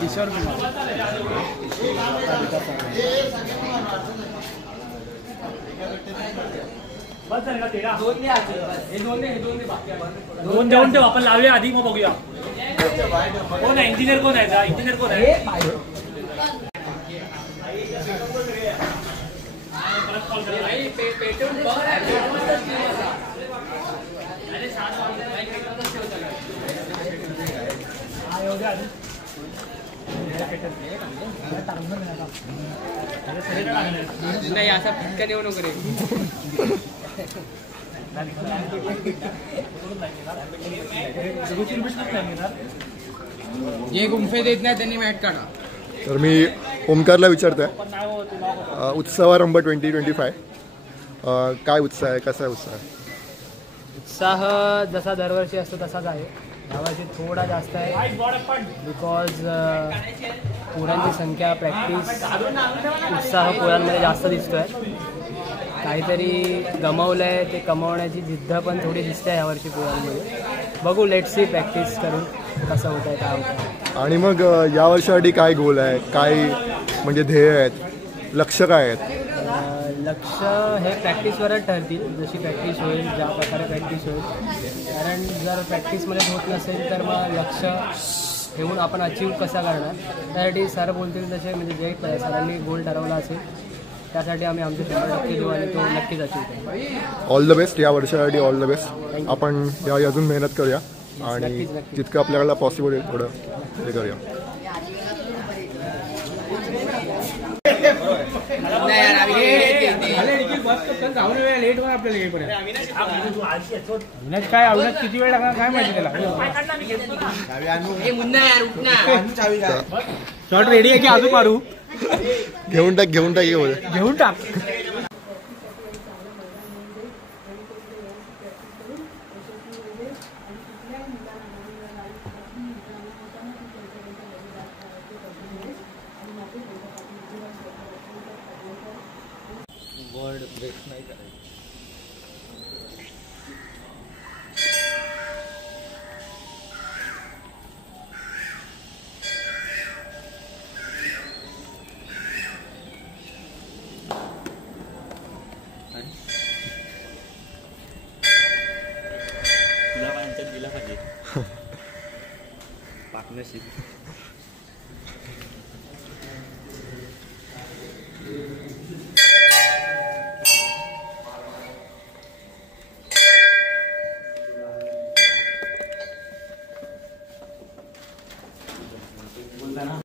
किशोर दोन देऊन ठेव आपण लावले आधी मग बघूया कोण आहे इंजिनियर कोण आहे इंजिनियर कोण आहे नाही असा फिटका देऊ नको रे जे गुंफे देत नाही त्यांनी मॅट काढा. तर मी ओमकारला विचारतोय उत्सवारंभ 2025 काय उत्साह आहे, कसा आहे उत्साह? उत्साह जसा दरवर्षी असतो तसाच आहे. यावर्षी थोडा जास्त आहे बिकॉज पोरांची संख्या प्रॅक्टिस उत्साह पोरांमध्ये जास्त दिसतो आहे. काहीतरी गमावलं आहे ते कमावण्याची जिद्द पण थोडी दिसते आहे यावर्षी पोरांमध्ये. बघू लेट सी प्रॅक्टिस करून कसं होत आहे काय होत आहे. आणि मग या वर्षासाठी काय गोल आहे, काय म्हणजे ध्येय आहेत, लक्ष काय आहेत? लक्ष हे प्रॅक्टिसवरच ठरतील. जशी प्रॅक्टिस होईल ज्या प्रकारे प्रॅक्टिस होईल. कारण जर प्रॅक्टिसमध्ये होत नसेल तर मग लक्ष ठेवून आपण अचीव कसा करणार त्यासाठी सर बोलतील तसे म्हणजे जे सरांनी गोल ठरवला असेल त्यासाठी आम्ही आमचे 100% देऊ आणि तो नक्कीच अचीव करू. ऑल द बेस्ट या वर्षासाठी. All the best. आपण यावेळी अजून मेहनत करूया आणि जितकं आपल्याला पॉसिबल होईल थोडं हे करूया. काय अविनाश किती वेळ लागणार काय माहिती त्याला. शॉट रेडी आहे की अजून मारू? घेऊन टाक घेऊन टाक. वर्ड ब्रेक नाही करायचं. दिला पाहिजे पार्टनरशिप.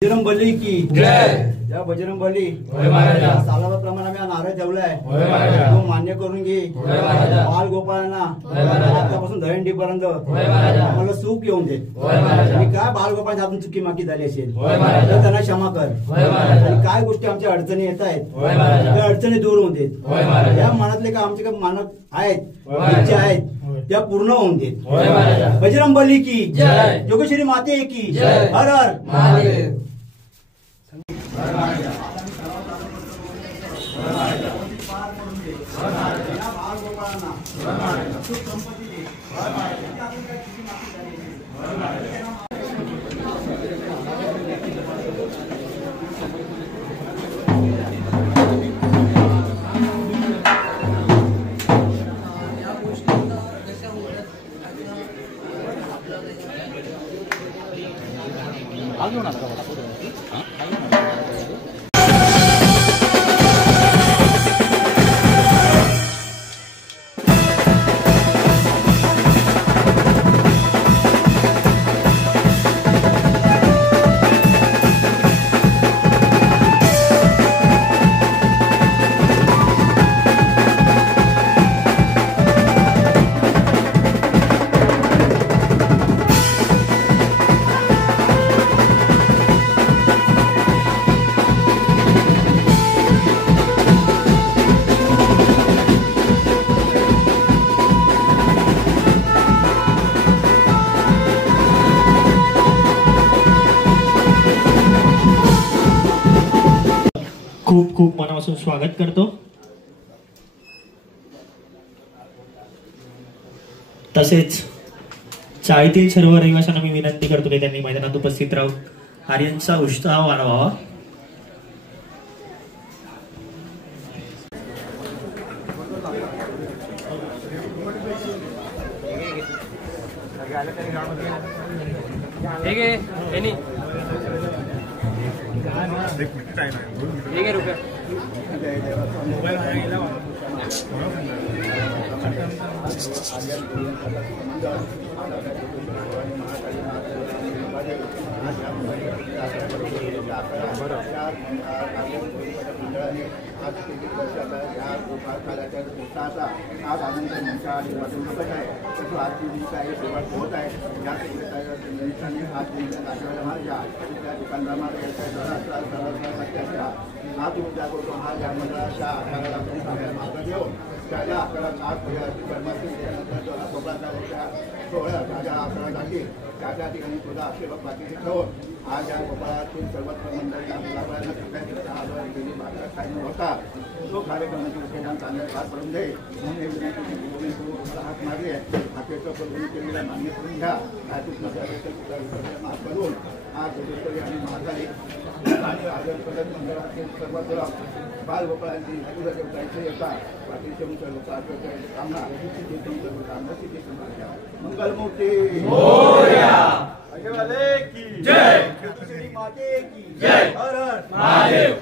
बजरंगबली की जय. जय बजरंगबली. सालाप्रमाणे आम्ही नारळ ठेवलाय तो मान्य करून घे. बाल गोपाळांना आतापासून दहीहंडी पर्यंत आम्हाला सुख येऊन दे. आणि काय बालगोपाळांच्या हातून चुकी माकी झाली असेल तर त्यांना क्षमा कर. आणि काय गोष्टी आमच्या अडचणी येत आहेत त्या अडचणी दूर होऊन देत. या मनातले काय आमचे काय मानक आहेत इच्छा आहेत त्या पूर्ण होऊन देत. बजरंगबली की जय. योगेश्वरी माते की जय. हर हर महादेव. खूप खूप मनापासून स्वागत करतो. तसेच चाळीतील सर्व रहिवाशांना मी विनंती करतो की त्यांनी मैदानात उपस्थित राहून आर्यनचा उत्साह वाढवावा. ठीक आहे रुपये आज आनंद मंचा आणि वाटून आहे तसं आज आहे सुरुवात होत आहे या निमित्ताने आज माझ्या त्या दुकानदारामध्ये आज उद्या करतो हा या मंडळाच्या आकाराला मार्ग देऊन त्याला आकारात आज सोहळ्या त्याच्या आकारासाठी त्या त्या ठिकाणी सुद्धा आशीर्वाद बाकी ठेवून आज या गोपाळातील सर्वत्र मंडळी खायला होता तो कार्यक्रमाची विषयान चांगल्या पार पडून जाईल म्हणून हात मारले हातेचं पद्धती केलेला मान्य करून घ्या माफ करून आज आणि महागाई आणि आदर मंडळातील सर्वत्र बालगोपाळांची जायचं येतात बाकीचे तुमच्या लोक कामना मंगलमूर्ती की जय माते की जय हर हर महादेव.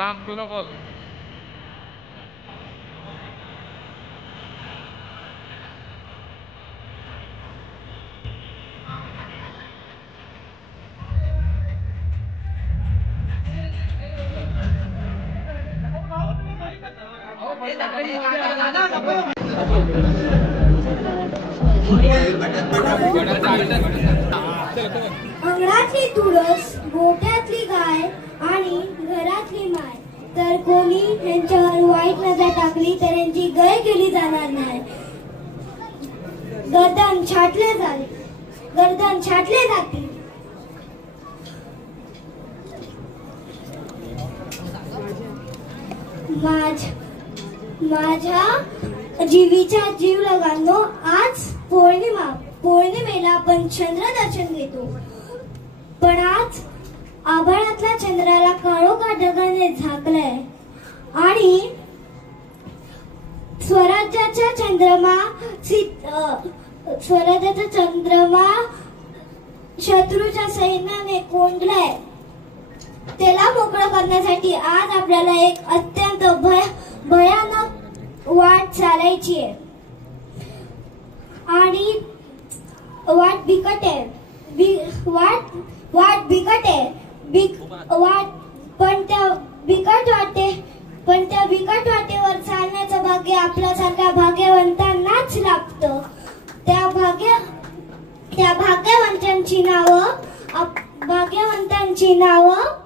Tahan dulu kok. अंगणातली तुळस, गोठ्यातली गाय आणि घरातली माय, तर कोणी यांच्यावर वाईट नजर टाकली तर यांची गय केली जाणार नाही. गर्दन छाटले जाते. माझ्या जीवीच्या जीव लगांनो, आज पौर्णिमेला आपण चंद्र दर्शन घेतो, पण आज आभाळातल्या चंद्राला काळोखात ढगाने झाकलंय. आणि स्वराज्याचा चंद्रमा शत्रूच्या सैन्याने कोंडलाय. त्याला मोकळं करण्यासाठी आज आपल्याला एक अत्यंत भयानक वाट चालायची आहे आणि वाट बिकट आहे. वाट बिकट आहे. पण त्या बिकट वाटेवर चालण्याचं भाग्य आपल्यासारख्या भाग्यवंतांनाच लाभतं. त्या भाग्यवंतांची नावं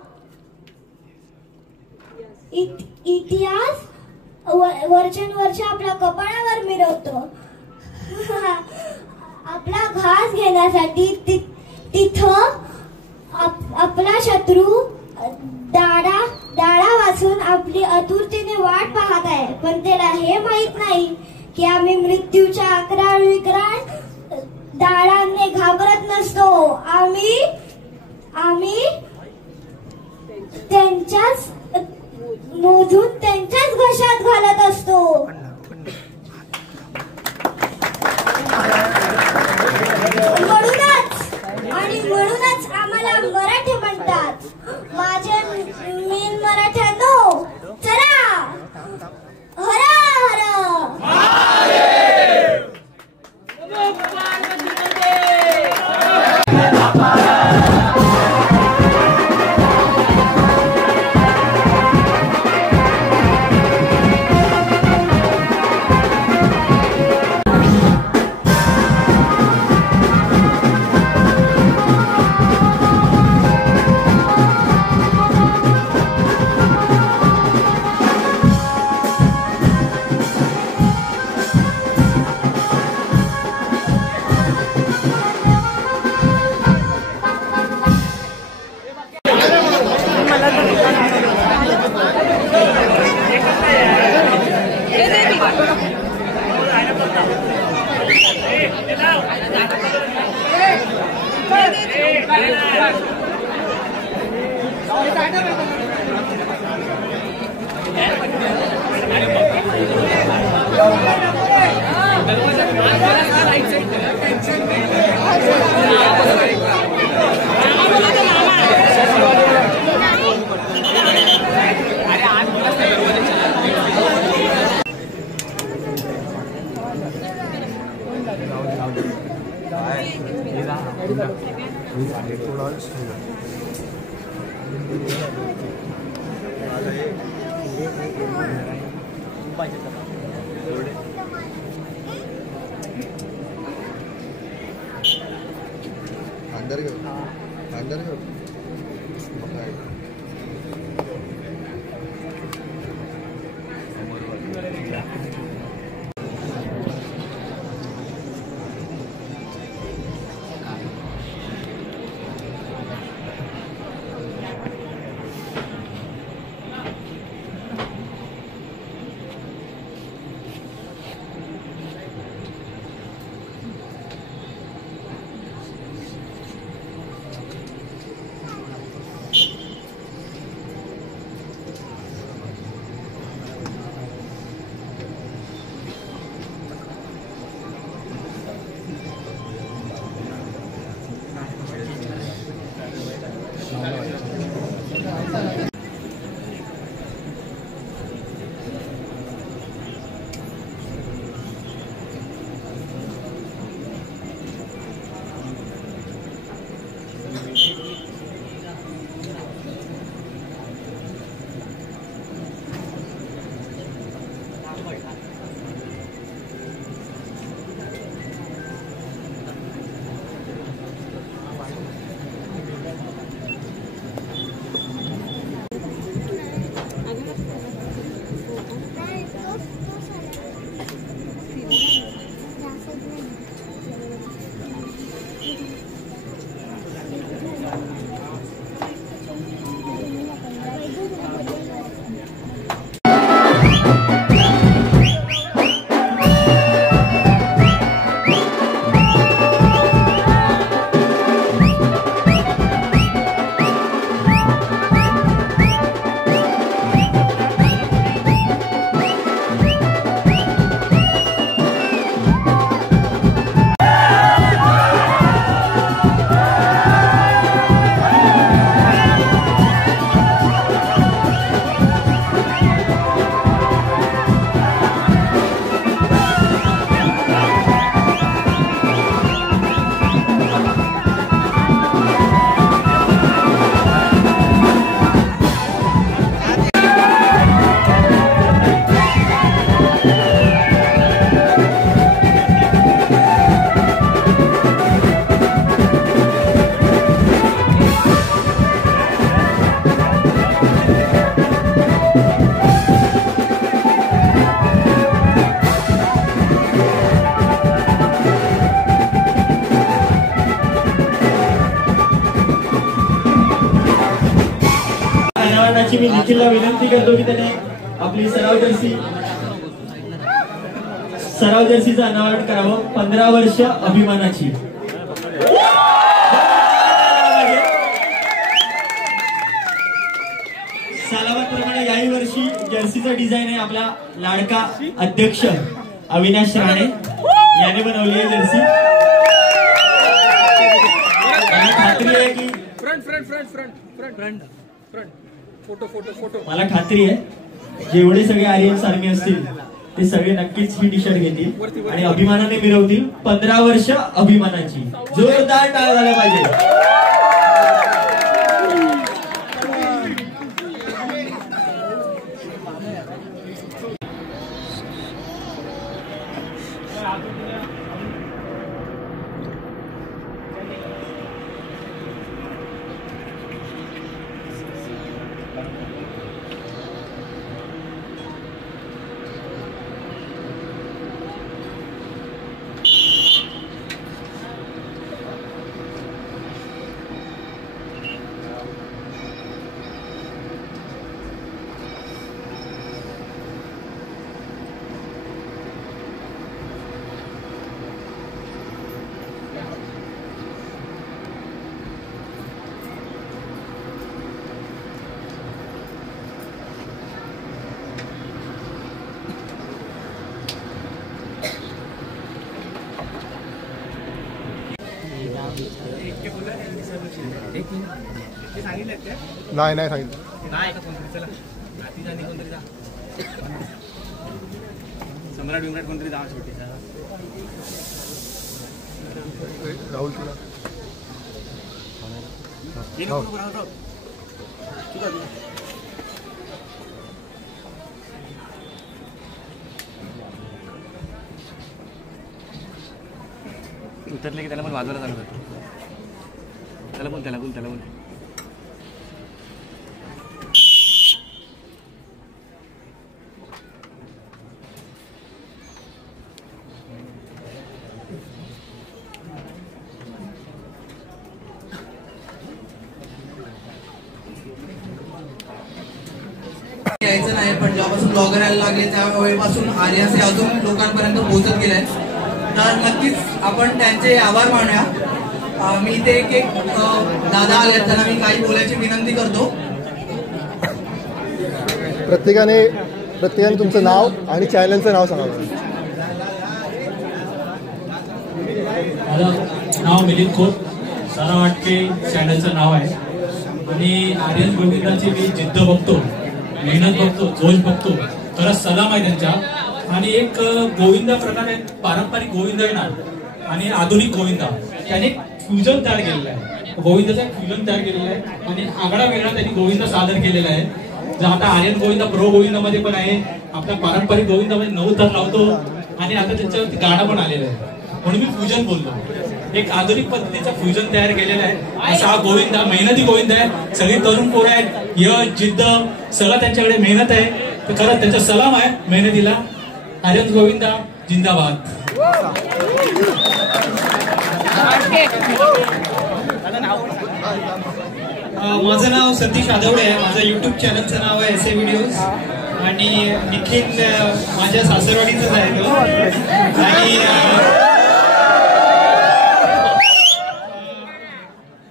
इतिहास वर्षानुवर्ष आपल्या कपाळावर मिरवतो. आपला घास घेण्यासाठी तिथं आपला शत्रू दाढा वाचून आपली आतुरतेने वाट पाहत आहे. पण त्याला हे माहित नाही की आम्ही मृत्यूच्या विक्राळ दाढांनी घाबरत नसतो. आम्ही त्यांच्याच मोजून त्यांच्याच घशात घालत असतो. म्हणूनच आम्हाला मराठी म्हणतात. माझे मीन मराठ्यांनो, चला हर अभिमानाची मी निखिलला विनंती करतो की त्याने आपली सराव जर्सीचं अनावरण करावं. 15 वर्ष अभिमानाची. सालाबादप्रमाणे याही वर्षी जर्सीचं डिझाईन आहे आपला लाडका अध्यक्ष अविनाश राणे याने बनवली आहे जर्सी. मला खात्री आहे की मला खात्री आहे जेवढे सगळे आर्यन्स आर्मी असतील ते सगळे नक्कीच ही टी शर्ट घेतील आणि अभिमानाने मिरवतील 15 वर्ष अभिमानाची. जोरदार टाळ्या झाल्या पाहिजे. नाही सांगितलं. सम्राट विम्राट कोणतरी जावा छोटी राहुल उतरले की त्याला पण वाजवायला चालू करतो. त्याला बोल. यायचं नाही, पण जेव्हापासून ब्लॉगर यायला लागले त्यावेळेपासून आर्यस हे अजून लोकांपर्यंत पोहोचत गेले. तर नक्कीच आपण त्यांचे आभार मानूया. मी इथे एक दादा आले त्यांना मी काही बोलायची विनंती करतो. प्रत्येकाने तुमचं नाव आणि चॅनलचं नाव सांगा. माझं नाव मिलिंद खोत, सारा वाटके चॅनलचं नाव आहे. आणि आर्यन गोविंदाची मी जिद्द बघतो, मेहनत बघतो, जोश बघतो. खरंच सलाम आहे त्यांच्या. आणि एक गोविंदा प्रकारे पारंपरिक गोविंद आहे ना आणि आधुनिक गोविंदा त्याने फ्युजन तयार केलेलं आहे. गोविंदाचा फ्युजन तयार केलेलं आहे आणि आगळा वेगळा त्यांनी गोविंद सादर केलेला आहे. जर आता आर्यन गोविंदा प्रो गोविंदामध्ये पण आहे, आपल्या पारंपरिक गोविंदामध्ये 9 तार लावतो आणि आता त्यांच्यावरती गाणं पण आलेलं आहे. म्हणून मी फ्युजन बोललो. एक आधुनिक पद्धतीचा फ्युजन तयार केलेला आहे. असा हा गोविंदा मेहनती गोविंद आहे. सगळी तरुण पोरं आहेत, यश जिद्द सगळं त्यांच्याकडे मेहनत आहे. तर खरंच त्यांचा सलाम आहे मेहनतीला. आर्यन गोविंदा जिंदाबाद. माझं नाव सतीश आदवडे आहे. माझं युट्यूब चॅनलचं नाव आहे एस ए व्हिडिओज. आणि निखिल माझ्या सासरवाडीचाच आहे तो. आणि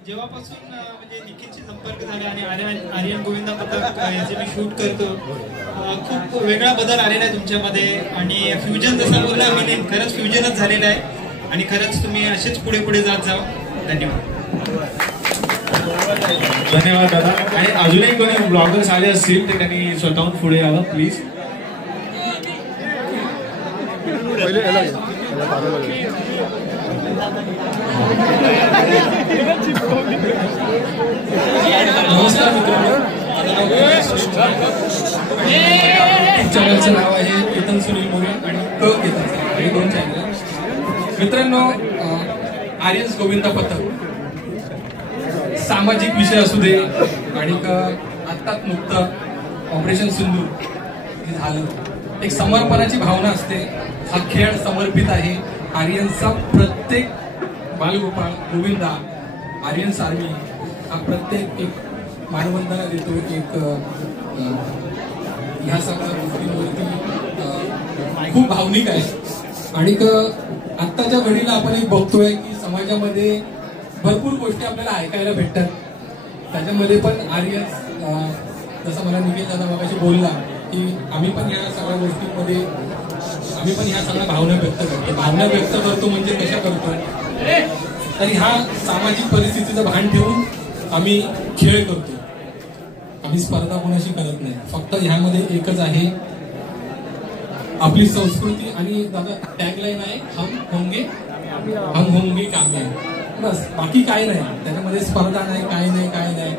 जेव्हापासून म्हणजे निखिलचे संपर्क झाले आणि आर्यन गोविंदा पथक याचे मी शूट करतो, खूप वेगळा बदल आलेला आहे तुमच्यामध्ये. आणि फ्युजन जसा बोलला मी, खरंच फ्युजनच झालेलं आहे. आणि खरंच तुम्ही असेच पुढे पुढे जात जावा. धन्यवाद. धन्यवाद दादा. आणि अजूनही कोणी ब्लॉगर्स आले असतील तर त्यांनी स्वतःहून पुढे यावं प्लीज. नमस्कार मित्रांनो, चॅनलचं नाव आहे केतन सुनील मोरे आणि केतन, हे 2 चॅनल. मित्रांनो, आर्यन्स गोविंदा पथक सामाजिक विषय असू दे आणि आत्ताच नुकतं ऑपरेशन सिंधूर हे झालं, एक समर्पणाची भावना असते. हा खेळ समर्पित आहे. आर्यन्सचा प्रत्येक बालगोपाळ गोविंदा, आर्यन्स आर्मी हा प्रत्येक एक मानवंदना देतो. एक ह्या सगळ्या गोष्टींवरती खूप भावनिक आहे. आणि आत्ताच्या घडीला आपण एक बघतोय की समाजामध्ये भरपूर गोष्टी आपल्याला ऐकायला भेटतात. त्याच्यामध्ये पण आर्यन जसं मला निखिल दादा मगाशी बोलला की आम्ही पण ह्या सगळ्या गोष्टींमध्ये आम्ही पण ह्या सगळ्या भावना व्यक्त करतो. भावना व्यक्त करतो म्हणजे कशा करतो तर ह्या सामाजिक परिस्थितीचं भान ठेवून आम्ही खेळ करतो. आम्ही स्पर्धा कोणाशी करत नाही. फक्त ह्यामध्ये एकच आहे आपली संस्कृती आणि दादा टॅगलाईन आहे हम होंगे कामयाब. बस बाकी काय नाही. त्याच्यामध्ये स्पर्धा नाही काय नाही.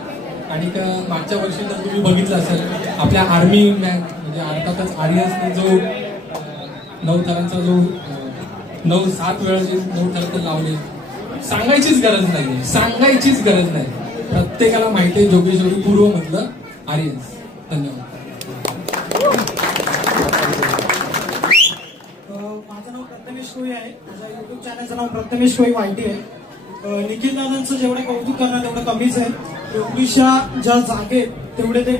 आणि मागच्या वर्षी जर तुम्ही बघितलं असेल आपल्या आर्मी म्हणजे अर्थातच आर्यन्सने जो 9 थरांचा जो 7 वेळा जे 9 थर लावले सांगायचीच गरज नाही. प्रत्येकाला माहिती आहे जोगेश्वरी पूर्व मधलं आर्यन्स. धन्यवाद. माझं नाव प्रथमेश कोळी आहे. माझ्या युट्यूब चॅनलचं नाव प्रथमेश कोळी YT आहे. निखिल दादांचं जेवढं कौतुक करणं तेवढं कमीच आहे. एवढीशा ज्या जागेत तेवढे ते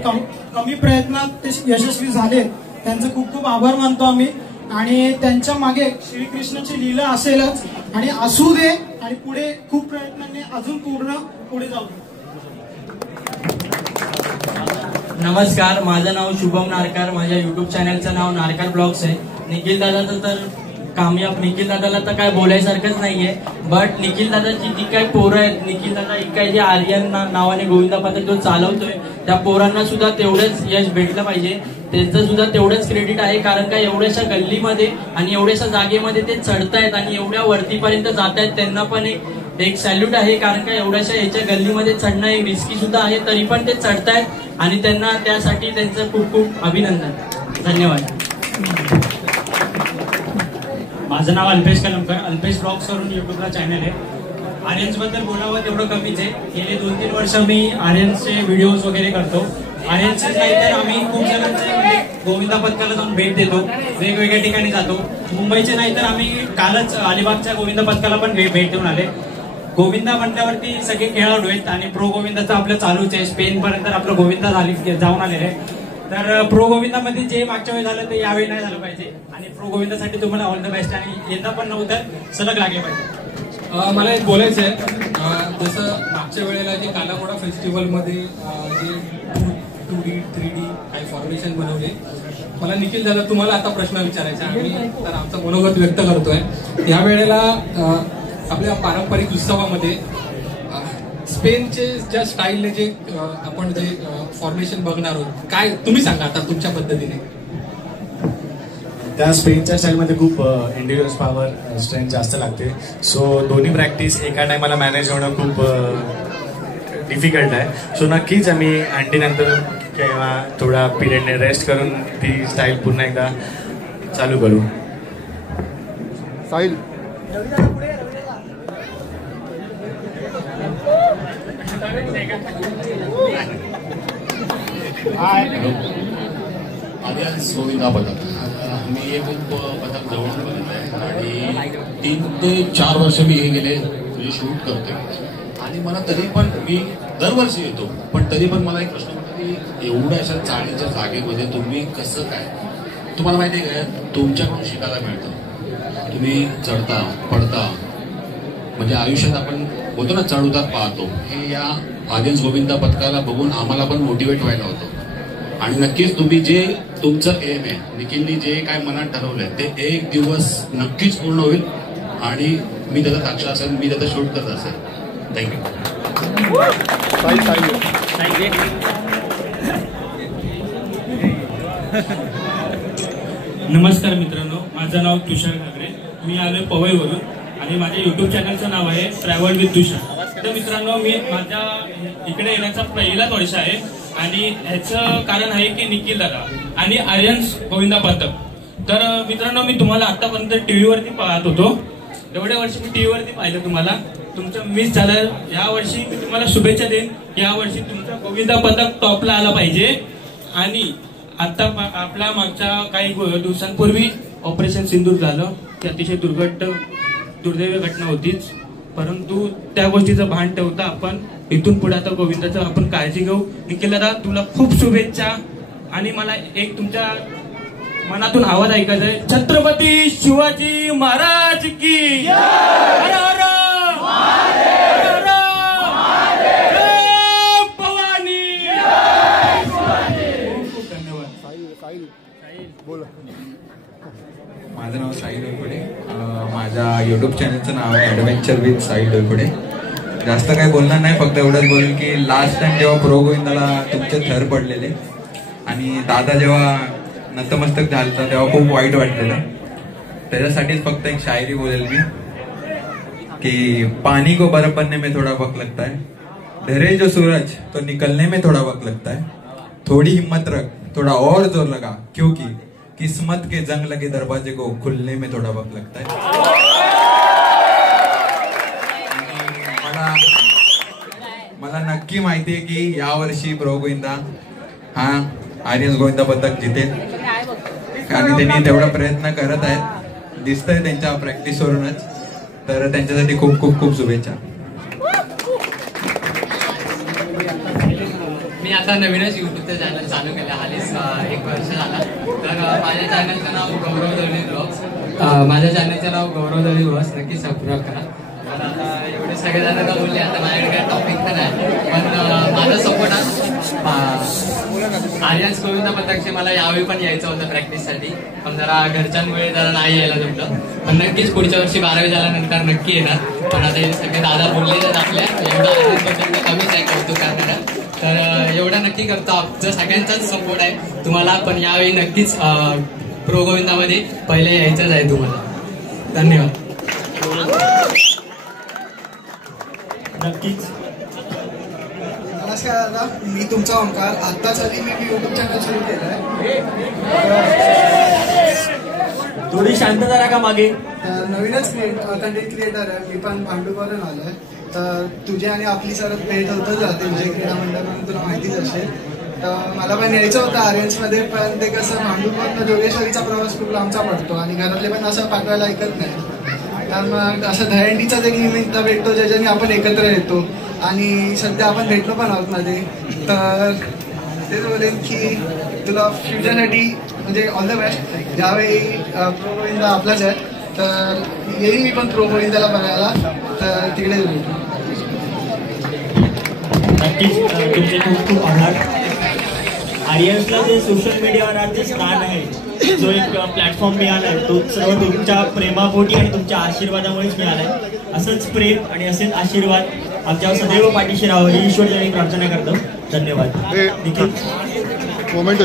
कमी प्रयत्नात ते यशस्वी झाले. त्यांचं खूप खूप आभार मानतो आम्ही. आणि त्यांच्या मागे श्रीकृष्णाची लीला असेलच आणि असू दे आणि पुढे खूप प्रयत्नांनी अजून पुढे जाऊ. नमस्कार, माझं नाव शुभम नारकार. माझ्या युट्यूब चॅनलचं नाव नारकार ब्लॉग्स आहे. निखिल दादाचं तर कामयाब. निखिल दादाला तर काय बोलायसारखंच नाहीये. बट निखिल दादाची जी काय पोरं आहेत, निखिल दादा काय जे आर्यन नावाने गोविंदा पथक जो चालवतोय त्या पोरांना सुद्धा तेवढंच यश भेटलं पाहिजे. त्यांचं सुद्धा तेवढंच क्रेडिट आहे. कारण का एवढ्याशा गल्लीमध्ये आणि एवढ्याशा जागेमध्ये ते चढतायत आणि एवढ्या वरतीपर्यंत जात आहेत. त्यांना पण एक सॅल्यूट आहे. कारण का एवढ्याशा याच्या गल्लीमध्ये चढणं एक रिस्की सुद्धा आहे. तरी पण ते चढतायत आणि त्यांना त्यासाठी त्यांचं खूप खूप अभिनंदन. धन्यवाद. माझं नाव अल्पेश कलमकर. अल्पेश ब्लॉग्स वरून युट्यूबला चॅनल आहे. आर्यन्स बद्दल बोलावं तेवढं कमीच आहे. गेले 2-3 वर्ष मी आर्यन्सचे व्हिडिओज वगैरे करतो. आर्यन्सचे नाही तर आम्ही खूप जणांचे गोविंदा पथकाला जाऊन भेट देतो. वेगवेगळ्या ठिकाणी जातो. मुंबईचे नाही तर आम्ही कालच अलिबागच्या गोविंदा पथकाला पण भेट देऊन आले. गोविंदा म्हटल्यावरती सगळे खेळाडू आहेत आणि प्रो गोविंदाचं आपलं चालूच आहे. स्पेन पर्यंत आपलं गोविंदा जाऊन आलेलं आहे. तर प्रो गोविंदामध्ये जे मागच्या वेळी झालं ते यावेळी नाही झालं पाहिजे. आणि प्रो गोविंदासाठी तुम्हाला ऑल द बेस्ट. आणि यंदा पण नव्हतं सलग लागले पाहिजे. मला एक बोलायचं आहे जसं मागच्या वेळेला जे कालाघोडा फेस्टिवलमध्ये जे 2D 3D काही फॉर्मेशन बनवले. मला निखिल दादा तुम्हाला आता प्रश्न विचारायचा आहे. आम्ही तर आमचं मनोगत व्यक्त करतोय. या वेळेला आपल्या पारंपरिक उत्सवामध्ये स्पेनचे ज्या स्टाईलने जे आपण जे फॉर्मेशन बघणार आहोत काय तुम्ही सांगा आता तुमच्या पद्धतीने. त्या स्पेनच्या स्टाईलमध्ये खूप इंडिव्हिज्युअल पॉवर स्ट्रेंथ जास्त लागते. सो दोन्ही प्रॅक्टिस एका टायमाला मॅनेज होणं खूप डिफिकल्ट आहे. सो नक्कीच आम्ही आणखीनंतर किंवा थोडा पिरियडने रेस्ट करून ती स्टाईल पुन्हा एकदा चालू करू. साहिल आर्यन्स गोविंदा पथक मी हे खूप पथक जवळून बघत आहे आणि 3 ते 4 वर्ष मी हे गेले म्हणजे शूट करतोय. आणि मला तरी पण मी दरवर्षी येतो. पण तरी पण मला एक प्रश्न होता की एवढ्या अशा चाळीच्या जागेमध्ये तुम्ही कसं काय. तुम्हाला माहिती आहे काय तुमच्याकडून शिकायला मिळतं. तुम्ही चढता पडता म्हणजे आयुष्यात आपण बोलतो ना चढ उतार पाहतो. हे या आर्यन्स गोविंदा पथकाला बघून आम्हाला पण मोटिवेट व्हायला होतं. आणि नक्कीच तुम्ही जे तुमचं एम आहे निखिलनी जे काय मनात ठरवलंय ते एक दिवस नक्कीच पूर्ण होईल. आणि मी त्याचा साक्ष असेल. मी त्याचा शूट करत असेल. थँक्यू. नमस्कार मित्रांनो, माझं नाव तुषार घागरे. मी आलोय पवईवरून आणि माझ्या युट्यूब चॅनलचं नाव आहे ट्रॅव्हल विथ तुषार. तर मित्रांनो मी माझ्या इकडे येण्याचा पहिलाच वर्ष आहे आणि ह्याचं कारण आहे की निखिल दादा आणि आर्यन्स गोविंदा पथक. तर मित्रांनो मी तुम्हाला आतापर्यंत टीव्हीवरती पाहत होतो. एवढ्या वर्षी मी टीव्हीवरती पाहिलं तुम्हाला. तुमचं मिस झालं. या वर्षी मी तुम्हाला शुभेच्छा देईन. या वर्षी तुमचा गोविंदा पथक टॉपला आला पाहिजे. आणि आता आपल्या मागच्या काही दिवसांपूर्वी ऑपरेशन सिंदूर झालं. ती अतिशय दुर्दैवी घटना होतीच. परंतु त्या गोष्टीचं भान ठेवता आपण इथून पुढे आता गोविंदाचं आपण काळजी घेऊ. निखिल दादा तुला खूप शुभेच्छा. आणि मला एक तुमच्या मनातून आवाज ऐकायचा आहे, छत्रपती शिवाजी महाराज की हर हर माझं नाव साई डोईफोडे. माझ्या युट्यूब चॅनलचं नाव आहे ॲडव्हेंचर विथ साई डोईफोडे. जास्त काही बोलणार नाही, फक्त एवढंच बोलेल की लास्ट टाइम जेव्हा प्रो गोविंदाला तुमचे थर पडलेले आणि दादा जेव्हा नतमस्तक झालं तेव्हा खूप वाईट वाटलेलं. त्याच्यासाठीच फक्त एक शायरी बोलेल मी कि पानी को बर्फ बनने में थोड़ा वक्त लगता है, ढरे जो सूरज तो निकलने में थोड़ा वक्त लगता है, थोड़ी हिम्मत रख थोड़ा और जोर लगा क्योंकि किस्मत के जंग लगे दरवाजे को खुलने में थोड़ा वक्त लगता है. मला नक्की माहिती आहे की यावर्षी प्रो गोविंदा हा आर्यन्स गोविंदा पदक जितेल आणि त्यांनी तेवढा प्रयत्न करत आहेत, दिसतंय त्यांच्या प्रॅक्टिसवरूनच. तर त्यांच्यासाठी खूप खूप खूप शुभेच्छा. मी आता नवीनच युट्यूबचं चॅनल चालू केलं, हालीच 1 वर्ष झाला. तर माझ्या चॅनलचं नाव गौरव दळवी ब्लॉग्स. माझ्या चॅनलचं नाव गौरव दळवी ब्लॉग्स, नक्की सबस्क्राईब करा. तर आता एवढे सगळेजण का बोलले, आता माझ्याकडे काय टॉपिक तर नाही, पण माझा सपोर्ट आर्यन्स गोविंदा पदकचे मला यावेळी पण यायचं होतं प्रॅक्टिससाठी, पण जरा घरच्यांमुळे जरा नाही यायला जमलं. पण नक्कीच पुढच्या वर्षी 12वी झाल्यानंतर नक्की येणार. पण आता हे सगळे दादा बोललेच आपल्या एवढा आर्यन्सबद्दल कमीच आहे कौतुक करणारा. तर एवढा नक्की करतो, आमचा सगळ्यांचाच सपोर्ट आहे तुम्हाला. पण यावेळी नक्कीच प्रो गोविंदामध्ये पहिले यायचंच आहे तुम्हाला. धन्यवाद. नक्कीच. नमस्कार दादा, मी तुमचा ओंकार. आत्ताच आधी मी युट्यूब चॅनल सुरू केलं आहे. थोडी शांत जरा का मागे. नवीनच कंटेंट क्रिएटर आहे मी, पण भांडूपवरून आलोय. तर तुझे आणि आपली सरत भेट होतच राहते विजय क्रीडा मंडळ म्हणून, तुला माहितीच असेल. तर मला पण यायचं होतं आर्यन्समध्ये, पण ते कसं भांडूपवरून जोगेश्वरीचा प्रवास खूप लांबचा पडतो आणि घरातले पण असं पाठवायला ऐकत नाही. तर मग असं दहीहंडीचाच एक निमित्त भेटतो ज्याच्याने आपण एकत्र येतो आणि सध्या आपण भेटलो पण आहोत मध्ये. तर तेच बोलेन की तुला फ्युचरसाठी म्हणजे ऑल द बेस्ट. ज्यावेळी प्रो गोविंदा आपलाच आहे, तर येईल मी पण प्रो गोविंदाला बघायला, तर तिकडे भेटू. नक्कीच तुमचे खूप खूप आभार. आर्यन्सला जे सोशल मीडियावर जे स्थान आहे, जो एक प्लॅटफॉर्म मिळाला आहे, तो सर्व तुमच्या प्रेमापोटी आणि तुमच्या आशीर्वादामुळेच मिळाला आहे. असंच प्रेम आणि असेच आशीर्वाद आमच्यावर सदैव पाठीशी राहावं ही ईश्वरचरणी प्रार्थना करतो. धन्यवाद. मोमेंट